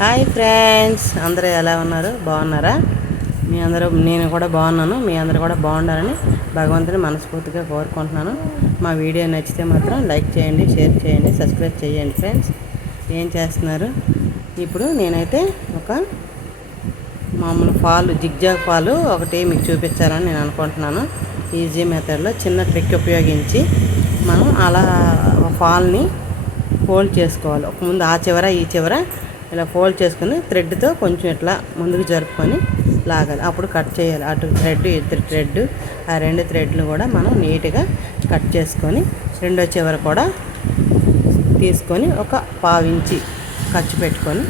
Hi friends. అందరూ ఎలా ఉన్నారు? బాగున్నారా? మీ అందరూ నేను కూడా బాగున్నాను. మీ అందరూ కూడా బాగుండాలని భగవంతుని మనస్ఫూర్తిగా కోరుకుంటున్నాను. మా వీడియో నచ్చితే మాత్రం లైక్ చేయండి షేర్ చేయండి సబ్స్క్రైబ్ చేయండి ఫ్రెండ్స్. ఏం చేస్తున్నారు? ఇప్పుడు నేనైతే ఒక మామూలు ఫాల్ జిగ్జాగ్ ఫాలు ఒకటి మీకు చూపించాలని నేను అనుకుంటున్నాను. ఈజీ మెథడ్లో చిన్న ట్రిక్ ఉపయోగించి మనం అలా ఫాల్ని ఫోల్డ్ చేసుకోవాలి. ఒక ముందు ఆ చివర ఈ చివర ఇలా ఫోల్డ్ చేసుకొని థ్రెడ్తో కొంచెం ఇట్లా ముందుకు జరుపుకొని లాగాలి. అప్పుడు కట్ చేయాలి. అటు థ్రెడ్ ఇటు థ్రెడ్ ఆ రెండు థ్రెడ్లు కూడా మనం నీట్గా కట్ చేసుకొని రెండో చివర కూడా తీసుకొని ఒక పావించి ఖర్చు పెట్టుకొని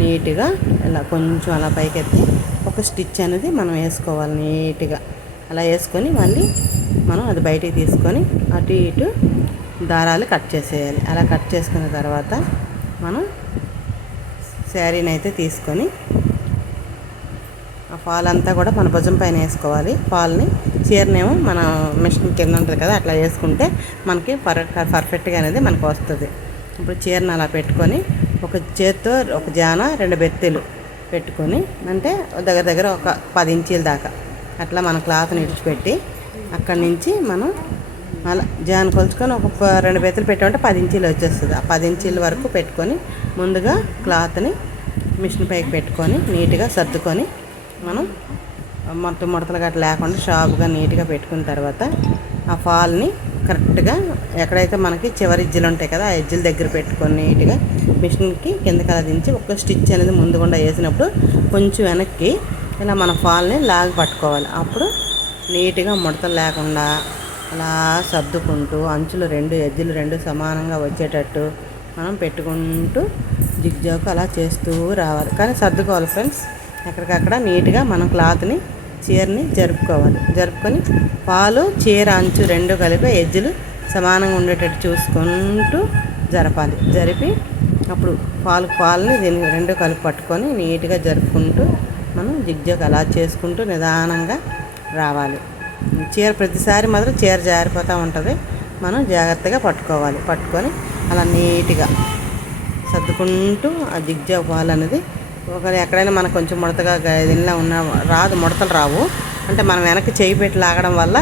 నీట్గా ఇలా కొంచెం అలా పైకెత్తి ఒక స్టిచ్ అనేది మనం వేసుకోవాలి నీట్గా. అలా వేసుకొని మళ్ళీ మనం అది బయటికి తీసుకొని అటు ఇటు దారాలు కట్ చేసేయాలి. అలా కట్ చేసుకున్న తర్వాత మనం శారీని అయితే తీసుకొని ఆ ఫాల్ అంతా కూడా మన భుజం పైన వేసుకోవాలి. ఫాల్ని చీరనేమో మన మిషన్ కింద ఉంటుంది కదా అట్లా వేసుకుంటే మనకి పర్ పర్ఫెక్ట్గా అనేది మనకు వస్తుంది. ఇప్పుడు చీరను అలా పెట్టుకొని ఒక చేత్తో ఒక జాన రెండు బెత్తెలు పెట్టుకొని అంటే దగ్గర దగ్గర ఒక పది ఇంచీల దాకా అట్లా మన క్లాత్ని ఇడిచిపెట్టి అక్కడి నుంచి మనం అలా జాన్ కొలుచుకొని ఒక రెండు బెత్తలు పెట్టామంటే పది ఇంచీలు వచ్చేస్తుంది. ఆ పది ఇంచీల వరకు పెట్టుకొని ముందుగా క్లాత్ని మిషన్ పైకి పెట్టుకొని నీట్గా సర్దుకొని మనం మొత్తం ముడతలు గట్ట లేకుండా షార్ప్గా నీట్గా పెట్టుకున్న తర్వాత ఆ ఫాల్ని కరెక్ట్గా ఎక్కడైతే మనకి చివరి ఎజ్జలు ఉంటాయి కదా ఆ ఎజ్జల దగ్గర పెట్టుకొని నీట్గా మిషన్కి కిందకి అలా దించి ఒక స్టిచ్ అనేది ముందు గుండా వేసినప్పుడు కొంచెం వెనక్కి ఇలా మన ఫాల్ని లాగి పట్టుకోవాలి. అప్పుడు నీట్గా ముడతలు లేకుండా అలా సర్దుకుంటూ అంచులు రెండు ఎజ్జలు రెండు సమానంగా వచ్చేటట్టు మనం పెట్టుకుంటూ జిగ్జాగ్ అలా చేస్తూ రావాలి. కానీ సర్దుకోవాలి ఫ్రెండ్స్. ఎక్కడికక్కడ నీట్గా మనం క్లాత్ని చీరని జరుపుకోవాలి. జరుపుకొని పాలు చీర అంచు రెండు కలిపి ఎజ్జులు సమానంగా ఉండేటట్టు చూసుకుంటూ జరపాలి. జరిపి అప్పుడు పాలు పాలని దీన్ని రెండు కలిపి పట్టుకొని నీట్గా జరుపుకుంటూ మనం జిగ్జాగ్ అలా చేసుకుంటూ నిదానంగా రావాలి. చీర ప్రతిసారి మాత్రం చీర జారిపోతూ ఉంటుంది. మనం జాగ్రత్తగా పట్టుకోవాలి. పట్టుకొని అలా నీట్గా సర్దుకుంటూ ఆ జిగ్జా పాలు అనేది ఒకవేళ ఎక్కడైనా మనకు కొంచెం ముడతగా దీనిలో ఉన్న రాదు ముడతలు రావు. అంటే మనం వెనక్కి చేయి పెట్టి లాగడం వల్ల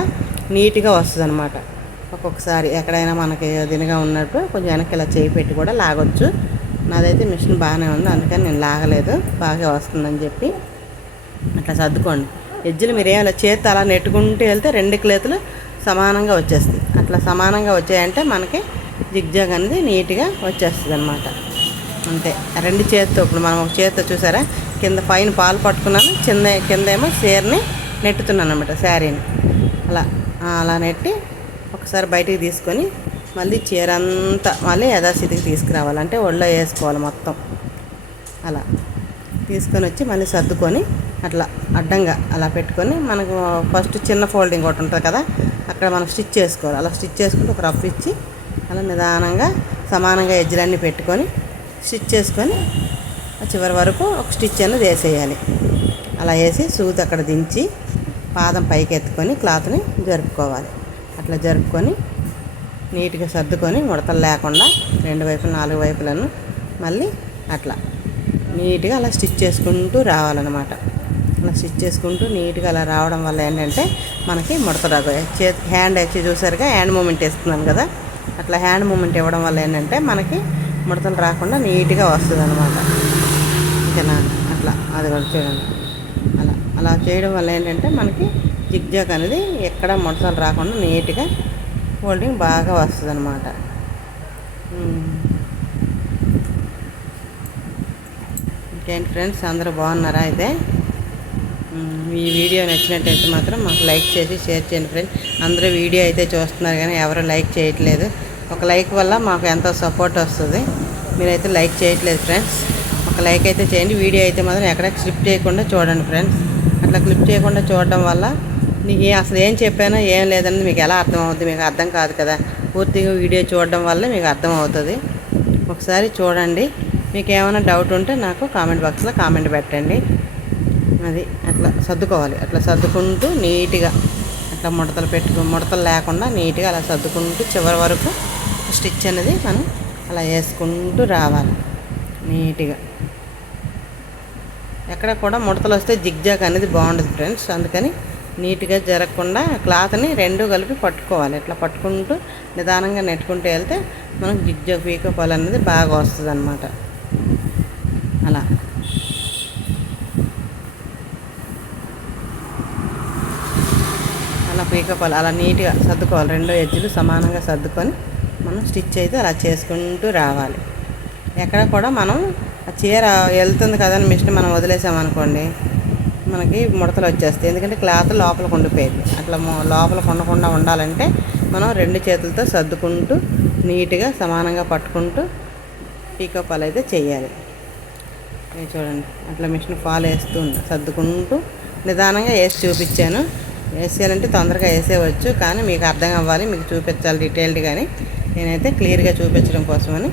నీట్గా వస్తుంది అనమాట ఒక్కొక్కసారి ఎక్కడైనా మనకి దీనిగా ఉన్నట్టు కొంచెం వెనక్కి ఇలా చేయి పెట్టి కూడా లాగొచ్చు. నాదైతే మిషన్ బాగానే ఉంది అందుకని నేను లాగలేదు. బాగా వస్తుందని చెప్పి అట్లా సర్దుకోండి. ఎజ్జులు మీరు ఏమైనా చేతి అలా నెట్టుకుంటూ వెళ్తే రెండు క్లేతులు సమానంగా వచ్చేస్తాయి. అట్లా సమానంగా వచ్చాయంటే మనకి జిగ్జాగ్ అనేది నీట్గా వచ్చేస్తుంది అనమాట అంతే రెండు చేతితో ఇప్పుడు మనం ఒక చేతితో చూసారా? కింద పైన పాలు పట్టుకున్నాను. కింద కింద ఏమో చీరని నెట్టుతున్నాను అనమాట శారీని. అలా అలా నెట్టి ఒకసారి బయటికి తీసుకొని మళ్ళీ చీర అంతా మళ్ళీ యథాస్థితికి తీసుకురావాలంటే ఒళ్ళో వేసుకోవాలి మొత్తం. అలా. తీసుకొని వచ్చి మళ్ళీ సర్దుకొని అట్లా అడ్డంగా అలా పెట్టుకొని మనకు ఫస్ట్ చిన్న ఫోల్డింగ్ ఒకటి ఉంటుంది కదా అక్కడ మనం స్టిచ్ చేసుకోవాలి. అలా స్టిచ్ చేసుకుంటే ఒక రఫ్ ఇచ్చి అలా నిదానంగా సమానంగా ఎజ్జలన్నీ పెట్టుకొని స్టిచ్ చేసుకొని చివరి వరకు ఒక స్టిచ్ అనేది వేసేయాలి. అలా వేసి సూత్ అక్కడ దించి పాదం పైకి ఎత్తుకొని క్లాత్ని జరుపుకోవాలి. అట్లా జరుపుకొని నీట్గా సర్దుకొని ముడతలు లేకుండా రెండు వైపులు నాలుగు వైపులను మళ్ళీ అట్లా నీట్గా అలా స్టిచ్ చేసుకుంటూ రావాలన్నమాట. అలా స్టిచ్ చేసుకుంటూ నీట్గా అలా రావడం వల్ల ఏంటంటే మనకి ముడత రాదు. చేతి హ్యాండ్ వచ్చి చూసారుగా హ్యాండ్ మూమెంట్ వేస్తున్నాను కదా? అట్లా హ్యాండ్ మూమెంట్ ఇవ్వడం వల్ల ఏంటంటే మనకి ముడతలు రాకుండా నీట్గా వస్తుంది అనమాట ఓకేనా? అట్లా. అది కూడా చూడండి. అలా. అలా చేయడం వల్ల ఏంటంటే మనకి జిగ్జాగ్ అనేది ఎక్కడ ముడతలు రాకుండా నీట్గా ఫోల్డింగ్ బాగా వస్తుంది అనమాట ఇంకేంటి ఫ్రెండ్స్ అందరూ బాగున్నారా అయితే? ఈ వీడియో నచ్చినట్టయితే మాత్రం మాకు లైక్ చేసి షేర్ చేయండి ఫ్రెండ్స్ అందరూ వీడియో అయితే చూస్తున్నారు కానీ ఎవరు లైక్ చేయట్లేదు. ఒక లైక్ వల్ల మాకు ఎంతో సపోర్ట్ వస్తుంది. మీరైతే లైక్ చేయట్లేదు ఫ్రెండ్స్. ఒక లైక్ అయితే చేయండి. వీడియో అయితే మాత్రం ఎక్కడ క్లిప్ చేయకుండా చూడండి ఫ్రెండ్స్. అట్లా క్లిప్ చేయకుండా చూడడం వల్ల నీకు అసలు ఏం చెప్పానో ఏం లేదన్నది మీకు ఎలా అర్థం అవుతుంది మీకు అర్థం కాదు కదా. పూర్తిగా వీడియో చూడడం వల్ల మీకు అర్థం అవుతుంది ఒకసారి చూడండి. మీకు ఏమైనా డౌట్ ఉంటే నాకు కామెంట్ బాక్స్లో కామెంట్ పెట్టండి. అది అట్లా సర్దుకోవాలి. అట్లా సర్దుకుంటూ నీట్గా అట్లా ముడతలు పెట్టుకు ముడతలు లేకుండా నీట్గా అలా సర్దుకుంటూ చివరి వరకు స్టిచ్ అనేది మనం అలా వేసుకుంటూ రావాలి నీట్గా. ఎక్కడ కూడా ముడతలు వస్తే జిగ్జాగ్ అనేది బాగుండదు ఫ్రెండ్స్. అందుకని నీట్గా జరగకుండా క్లాత్ని రెండు కలిపి పట్టుకోవాలి. ఇట్లా పట్టుకుంటూ నిదానంగా నెట్టుకుంటూ వెళ్తే మనకు జిగ్జాగ్ పీకో అనేది బాగా వస్తుంది అనమాట అలా. పీకపోవాలి అలా నీట్గా సర్దుకోవాలి. రెండో ఎజ్జులు సమానంగా సర్దుకొని మనం స్టిచ్ అయితే అలా చేసుకుంటూ రావాలి. ఎక్కడ కూడా మనం ఆ చీర వెళ్తుంది కదా అని మిషన్ మనం వదిలేసామనుకోండి మనకి ముడతలు వచ్చేస్తాయి. ఎందుకంటే క్లాత్ లోపల ఉండిపోయింది అట్లా లోపల ఉండకుండా ఉండాలంటే మనం రెండు చేతులతో సర్దుకుంటూ నీట్గా సమానంగా పట్టుకుంటూ పీకపాలు అయితే చేయాలి. చూడండి. అట్లా మిషన్ ఫాలో వేస్తూ ఉంది సర్దుకుంటూ నిదానంగా వేసి చూపించాను. వేసేయాలంటే తొందరగా వేసేయవచ్చు కానీ మీకు అర్థం అవ్వాలి మీకు చూపించాలి డీటెయిల్డ్ కానీ నేనైతే క్లియర్గా చూపించడం కోసమని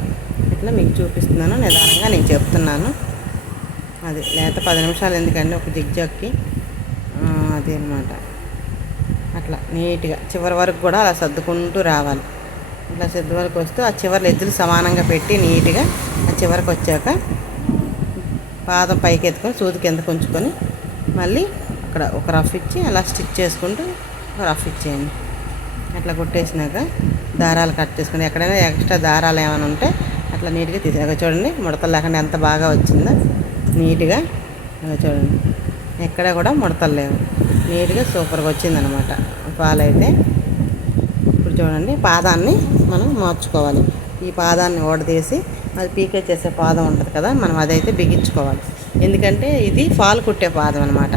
ఇట్లా మీకు చూపిస్తున్నాను నిదానంగా నేను చెప్తున్నాను. అది లేత పది నిమిషాలు ఎందుకండి ఒక జిగ్జాగ్కి? అది అనమాట అట్లా నీట్గా చివరి వరకు కూడా అలా సర్దుకుంటూ రావాలి. ఇట్లా సర్దు వరకు వస్తూ ఆ చివరి ఎద్దులు సమానంగా పెట్టి నీట్గా ఆ చివరికి వచ్చాక పాదం పైకి ఎత్తుకొని సూది కింద ఉంచుకొని మళ్ళీ అక్కడ ఒక రఫ్ ఇచ్చి అలా స్టిచ్ చేసుకుంటూ ఒక రఫ్ ఇచ్చేయండి. అట్లా కొట్టేసినాక దారాలు కట్ చేసుకుని ఎక్కడైనా ఎక్స్ట్రా దారాలు ఏమైనా ఉంటే అట్లా నీట్గా తీసాక చూడండి ముడతలు లేకుండా ఎంత బాగా వచ్చిందో నీట్గా. చూడండి ఎక్కడ కూడా ముడతలు లేవు. నీట్గా సూపర్గా వచ్చిందనమాట. పాలైతే ఇప్పుడు చూడండి పాదాన్ని మనం మార్చుకోవాలి. ఈ పాదాన్ని ఓడదీసి అది పీకే చేసే పాదం ఉంటుంది కదా మనం అదైతే బిగించుకోవాలి. ఎందుకంటే ఇది ఫాల్ కుట్టే పాదం అనమాట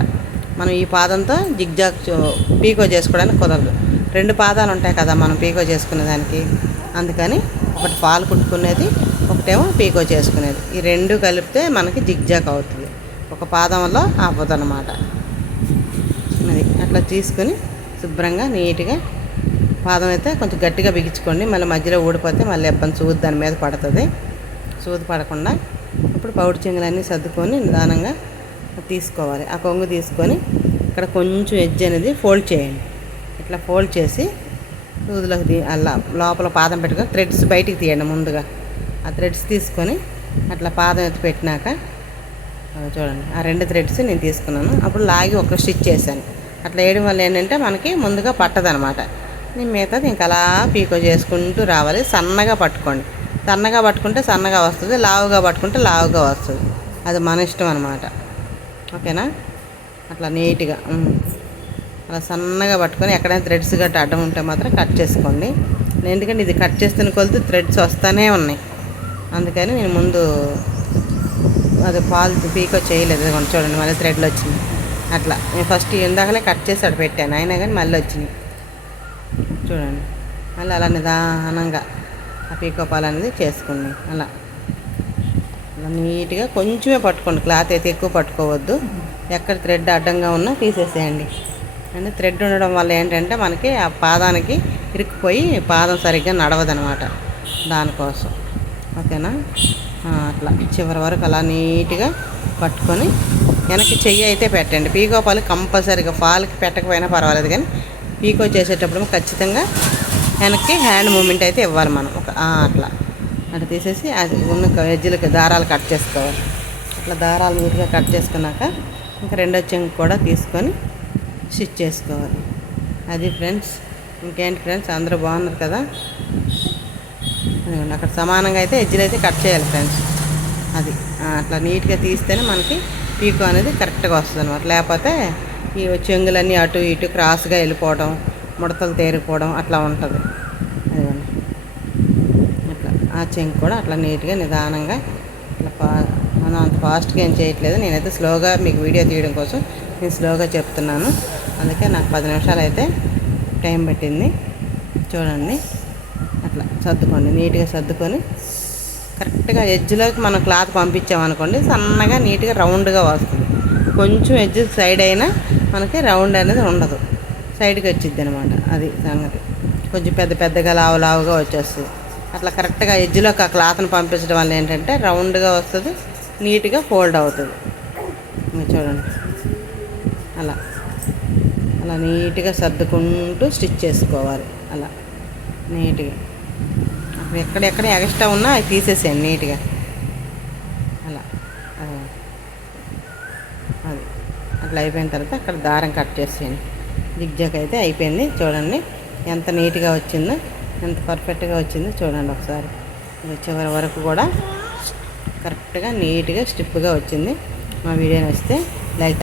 మనం ఈ పాదంతో జిగ్జాగ్ పీకో చేసుకోవడానికి కుదరదు. రెండు పాదాలు ఉంటాయి కదా మనం పీకో చేసుకునే దానికి. అందుకని ఒకటి ఫాల్ కుట్టుకునేది ఒకటేమో పీకో చేసుకునేది. ఈ రెండు కలిపితే మనకి జిగ్జాగ్ అవుతుంది. ఒక పాదంలో ఆపోతుంది అనమాట అది అట్లా తీసుకొని శుభ్రంగా నీట్గా పాదం అయితే కొంచెం గట్టిగా బిగించుకోండి. మళ్ళీ మధ్యలో ఊడిపోతే మళ్ళీ ఇబ్బంది సూది దాని మీద పడుతుంది. సూది పడకుండా ఇప్పుడు పౌడి చెంగులన్నీ సర్దుకొని నిదానంగా తీసుకోవాలి. ఆ కొంగు తీసుకొని ఇక్కడ కొంచెం ఎడ్జ్ అనేది ఫోల్డ్ చేయండి. ఇట్లా ఫోల్డ్ చేసి సూదిలోకి అలా లోపల పాదం పెట్టుకొని థ్రెడ్స్ బయటికి తీయండి ముందుగా. ఆ థ్రెడ్స్ తీసుకొని అట్లా పాదం ఎత్తి పెట్టినాక చూడండి ఆ రెండు థ్రెడ్స్ నేను తీసుకున్నాను. అప్పుడు లాగి ఒక స్టిచ్ చేశాను. అట్లా వేయడం వల్ల ఏంటంటే మనకి ముందుగా పట్టదనమాట నేను మిగతాది ఇంకా అలా పీకో చేసుకుంటూ రావాలి. సన్నగా పట్టుకోండి. సన్నగా పట్టుకుంటే సన్నగా వస్తుంది లావుగా పట్టుకుంటే లావుగా వస్తుంది. అది మన ఇష్టం అనమాట ఓకేనా? అట్లా నీట్గా అలా సన్నగా పట్టుకొని ఎక్కడైనా థ్రెడ్స్ గట్ట అడ్డం ఉంటే మాత్రం కట్ చేసుకోండి. నేను ఎందుకంటే ఇది కట్ చేస్తున్న కొలితే థ్రెడ్స్ వస్తూనే ఉన్నాయి. అందుకని నేను ముందు అది పాలు పీకో చేయలేదు. చూడండి మళ్ళీ థ్రెడ్లు వచ్చింది అట్లా. నేను ఫస్ట్ ఇందాకనే కట్ చేసి అక్కడ పెట్టాను. అయినా కానీ మళ్ళీ వచ్చినాయి. చూడండి. మళ్ళీ అలా నిదానంగా ఆ పీకో పాలు అనేది చేసుకోండి అలా. నీట్గా కొంచెమే పట్టుకోండి. క్లాత్ అయితే ఎక్కువ పట్టుకోవద్దు. ఎక్కడ థ్రెడ్ అడ్డంగా ఉన్నా తీసేసేయండి. అంటే థ్రెడ్ ఉండడం వల్ల ఏంటంటే మనకి ఆ పాదానికి ఇరుక్కుపోయి పాదం సరిగ్గా నడవదనమాట దానికోసం. ఓకేనా? అట్లా. చివరి వరకు అలా నీట్గా పట్టుకొని వెనక్కి చెయ్యి అయితే పెట్టండి. పీకో పాలు కంపల్సరీగా పాలకి పెట్టకపోయినా పర్వాలేదు కానీ పీకో చేసేటప్పుడు ఖచ్చితంగా వెనక్కి హ్యాండ్ మూమెంట్ అయితే ఇవ్వాలి మనం. ఒక అట్లా. అట్లా తీసేసి అది ఉన్న ఎజ్జులకి దారాలు కట్ చేసుకోవాలి. అట్లా దారాలు నీట్గా కట్ చేసుకున్నాక ఇంకా రెండో చెంగు కూడా తీసుకొని స్టిచ్ చేసుకోవాలి. అది ఫ్రెండ్స్ ఇంకేంటి ఫ్రెండ్స్ అందరూ బాగున్నారు కదా? అక్కడ సమానంగా అయితే ఎజ్జులు అయితే కట్ చేయాలి ఫ్రెండ్స్. అది అట్లా నీట్గా తీస్తేనే మనకి పీకో అనేది కరెక్ట్గా వస్తుంది అనమాట లేకపోతే ఈ చెంగులన్నీ అటు ఇటు క్రాస్గా వెళ్ళిపోవడం ముడతలు తేరిపోవడం అట్లా ఉంటుంది. చెంగు కూడా అట్లా నీట్గా నిదానంగా అట్లా ఫా మనం అంత ఫాస్ట్గా ఏం చేయట్లేదు. నేనైతే స్లోగా మీకు వీడియో తీయడం కోసం నేను స్లోగా చెప్తున్నాను. అందుకే నాకు పది నిమిషాలు అయితే టైం పట్టింది. చూడండి. అట్లా సర్దుకోండి. నీట్గా సర్దుకొని కరెక్ట్గా ఎడ్జ్లోకి మనం క్లాత్ పంపించామనుకోండి సన్నగా నీట్గా రౌండ్గా వస్తుంది. కొంచెం ఎడ్జ్ సైడ్ అయినా మనకి రౌండ్ అనేది ఉండదు. సైడ్కి వచ్చిద్ది అనమాట అది సంగతి. కొంచెం పెద్ద పెద్దగా లావు లావుగా వచ్చేస్తుంది. అట్లా కరెక్ట్గా ఎడ్జ్లోకి ఆ క్లాత్ని పంపించడం వల్ల ఏంటంటే రౌండ్గా వస్తుంది నీట్గా ఫోల్డ్ అవుతుంది. చూడండి. అలా. అలా నీట్గా సర్దుకుంటూ స్టిచ్ చేసుకోవాలి. అలా. నీట్గా. అప్పుడు ఎక్కడెక్కడ ఎక్స్ట్రా ఉన్నా అవి తీసేసాను నీట్గా. అలా. అలా. అట్లా అయిపోయిన తర్వాత అక్కడ దారం కట్ చేసేయండి. జిగ్జాగ్ అయితే అయిపోయింది. చూడండి ఎంత నీట్గా వచ్చిందో. ఎంత పర్ఫెక్ట్గా వచ్చిందో చూడండి ఒకసారి. చివరి వరకు కూడా కరెక్ట్గా నీట్గా స్టిప్గా వచ్చింది. మా వీడియో నచ్చితే లైక్